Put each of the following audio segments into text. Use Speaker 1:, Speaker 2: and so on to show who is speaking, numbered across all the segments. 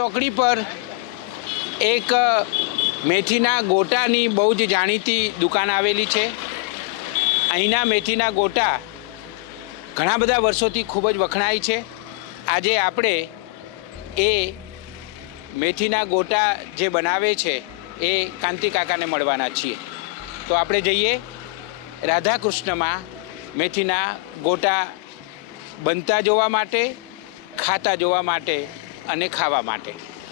Speaker 1: ચોકડી પર એક મેથીના ગોટાની બહુ જ જાણીતી દુકાન આવેલી છે. અહીંના મેથીના ગોટા ઘણા બધા વર્ષોથી ખૂબ જ વખણાય છે. આજે આપણે એ મેથીના ગોટા જે બનાવે છે એ કાંતિ કાકાને મળવાના છીએ. તો આપણે જઈએ રાધાકૃષ્ણમાં મેથીના ગોટા બનતા જોવા માટે, ખાતા જોવા માટે અને ખાવા માટે.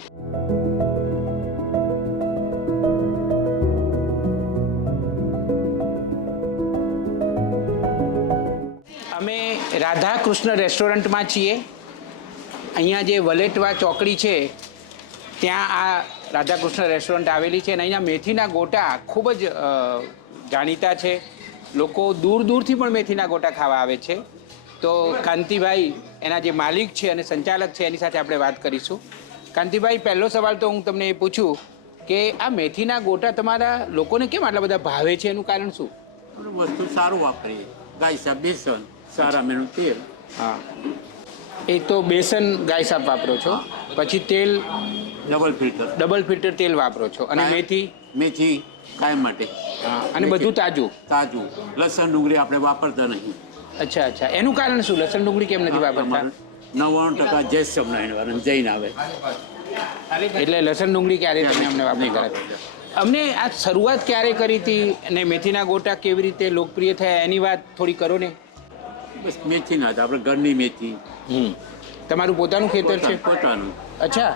Speaker 1: અમે રાધાકૃષ્ણ રેસ્ટોરન્ટમાં છીએ. અહીંયા જે વલેટવા ચોકડી છે ત્યાં આ રાધાકૃષ્ણ રેસ્ટોરન્ટ આવેલી છે અને અહીંના મેથીના ગોટા ખૂબ જ જાણીતા છે. લોકો દૂર દૂરથી પણ મેથીના ગોટા ખાવા આવે છે. તો કાંતિભાઈ એના જે માલિક છે અને સંચાલક છે એની સાથે આપણે વાત કરીશું. કાંતિભાઈ, પહેલો સવાલ તો હું તમને એ પૂછું કે આ મેથીના ગોટા તમારા લોકોને કેમ આટલા બધા ભાવે છે, એનું કારણ શું?
Speaker 2: વસ્તુ સારું વાપરીએ, ગાય સાહેબ બેસન, સારા મેનું તેલ.
Speaker 1: હા, એ તો બેસન ગાય સાપ વાપરો છો, પછી તેલ ડબલ ફિલ્ટર તેલ વાપરો છો, અને
Speaker 2: મેથી કાયમ માટે.
Speaker 1: હા, અને બધું તાજું.
Speaker 2: લસણ ડુંગળી આપણે વાપરતા નહીં.
Speaker 1: અચ્છા અચ્છા, એનું કારણ શું? લસણ ડુંગળી કેમ નથી વાપરતા?
Speaker 2: 99% જય સ્વામિનારાયણ જૈન આવે
Speaker 1: એટલે લસણ ડુંગળી ક્યારે તમે અમને વાપરતા? અમને આ શરૂઆત ક્યારે કરી હતી અને મેથીના ગોટા કેવી રીતે લોકપ્રિય થયા એની વાત થોડી કરો ને.
Speaker 2: બસ મેથી ના આપણે ઘરની મેથી.
Speaker 1: તમારું પોતાનું ખેતર છે?
Speaker 2: પોતાનું.
Speaker 1: અચ્છા,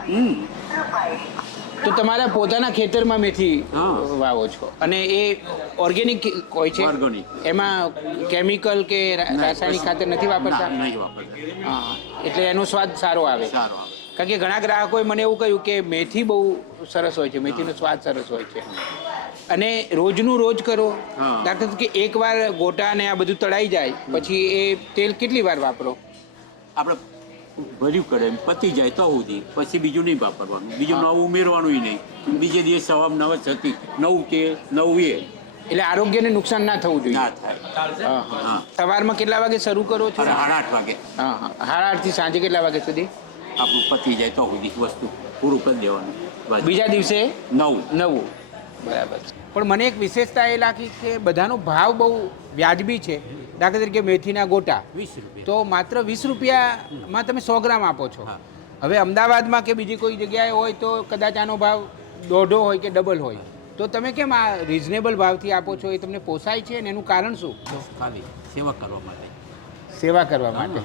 Speaker 1: તો તમારા પોતાના ખેતરમાં મેથી વાવો છો અને એ ઓર્ગેનિક હોય છે?
Speaker 2: ઓર્ગેનિક.
Speaker 1: એમાં કેમિકલ કે રાસાયણિક ખાતર નથી વાપરતા?
Speaker 2: નહીં વાપરતા.
Speaker 1: હા, એટલે એનો સ્વાદ સારો આવે.
Speaker 2: સારો આવે.
Speaker 1: કારણ કે ઘણા ગ્રાહકોએ મને એવું કહ્યું કે મેથી બહુ સરસ હોય છે, મેથીનો સ્વાદ સરસ હોય છે. અને રોજનું રોજ કરો, દાખલા તરીકે એકવાર ગોટા ને આ બધું તળાઈ જાય પછી એ તેલ કેટલી વાર વાપરો?
Speaker 2: આપણે ભર્યું કરે પતી જાય તો સુધી, પછી બીજું નહીં વાપરવાનું, બીજું નવું ઉમેરવાનું નહીં. બીજે દિવસ સવારમાં નવ છતી નવું તેલ નવું એ.
Speaker 1: એટલે આરોગ્યને નુકસાન ના થવું જોઈએ.
Speaker 2: ના થાય.
Speaker 1: હા. સવારમાં કેટલા વાગે શરૂ કરો છો?
Speaker 2: 8:30 વાગે.
Speaker 1: હા હા, 8:30 થી સાંજે કેટલા વાગે સુધી?
Speaker 2: આપણું પતી જાય તો સુધી વસ્તુ પૂરું કરી દેવાનું.
Speaker 1: બીજા દિવસે નવું. બરાબર. પણ મને એક વિશેષતા એ લાગી કે બધાનો ભાવ બહુ વ્યાજબી છે. દાખલા તરીકે મેથીના ગોટા
Speaker 2: 20 રૂપિયા,
Speaker 1: તો માત્ર 20 રૂપિયામાં તમે 100 ગ્રામ આપો છો. હવે અમદાવાદમાં કે બીજી કોઈ જગ્યાએ હોય તો કદાચ આનો ભાવ દોઢો હોય કે ડબલ હોય. તો તમે કેમ આ રિઝનેબલ ભાવથી આપો છો? એ તમને પોસાય છે ને એનું કારણ શું?
Speaker 2: ખાલી સેવા કરવા માટે.
Speaker 1: સેવા કરવા માટે.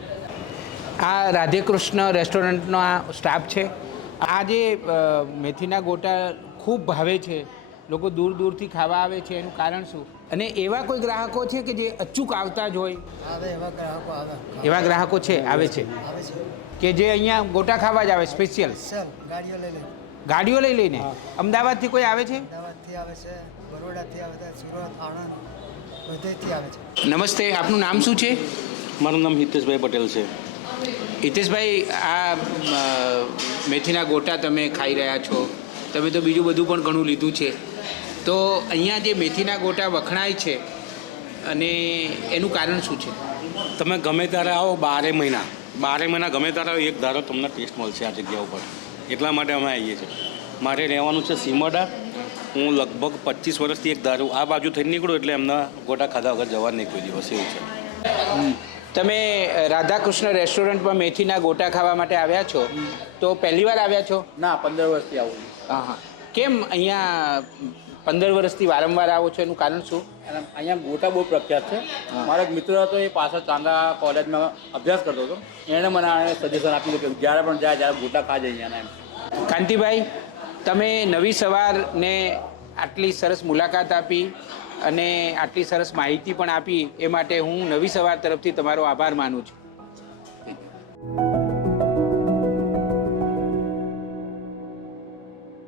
Speaker 1: આ રાધેકૃષ્ણ રેસ્ટોરન્ટનો આ સ્ટાફ છે. આ જે મેથીના ગોટા ખૂબ ભાવે છે, લોકો દૂર દૂરથી ખાવા આવે છે, એનું કારણ શું? અને એવા કોઈ ગ્રાહકો છે કે જે અચૂક આવતા જ હોય? એવા ગ્રાહકો છે, આવે છે કે જે અહીંયા ગોટા ખાવા જ આવે સ્પેશિયલ ગાડીઓ લઈ લઈને? અમદાવાદથી કોઈ આવે છે? નમસ્તે, આપનું નામ શું છે?
Speaker 3: મારું નામ હિતેશભાઈ પટેલ છે.
Speaker 1: હિતેશભાઈ, આ મેથીના ગોટા તમે ખાઈ રહ્યા છો, તમે તો બીજું બધું પણ ઘણું લીધું છે, તો અહીંયા જે મેથીના ગોટા વખણાય છે અને એનું કારણ શું છે?
Speaker 3: તમે ગમે ત્યારે આવો, 12 મહિના ગમે ત્યારે આવો, એક ધારો તમને ટેસ્ટ મળશે આ જગ્યા ઉપર. એટલા માટે અમે આવીએ છીએ. મારે રહેવાનું છે સીમડા. હું લગભગ 25 વર્ષથી એક ધારું આ બાજુ થઈને નીકળું એટલે એમના ગોટા ખાધા વગર જવા નહીં કોઈ દિવસ. એવું છે.
Speaker 1: તમે રાધાકૃષ્ણ રેસ્ટોરન્ટમાં મેથીના ગોટા ખાવા માટે આવ્યા છો, તો પહેલી વાર આવ્યા છો?
Speaker 2: ના, 15 વર્ષથી આવું.
Speaker 1: હા. કેમ અહીંયા 15 વર્ષથી વારંવાર આવો છો, એનું કારણ શું?
Speaker 2: અહીંયા ગોટા બહુ પ્રખ્યાત છે. મારો એક મિત્ર હતો, એ પાછળ ચાંગા કોલેજમાં અભ્યાસ કરતો હતો. એણે મને સજેશન આપ્યું કે જ્યારે પણ જાય ત્યારે ગોટા ખાજે અહીંયાના એમ.
Speaker 1: કાંતિભાઈ, તમે નવી સવારને આટલી સરસ મુલાકાત આપી અને આટલી સરસ માહિતી પણ આપી, એ માટે હું નવી સવાર તરફથી તમારો આભાર માનું છું.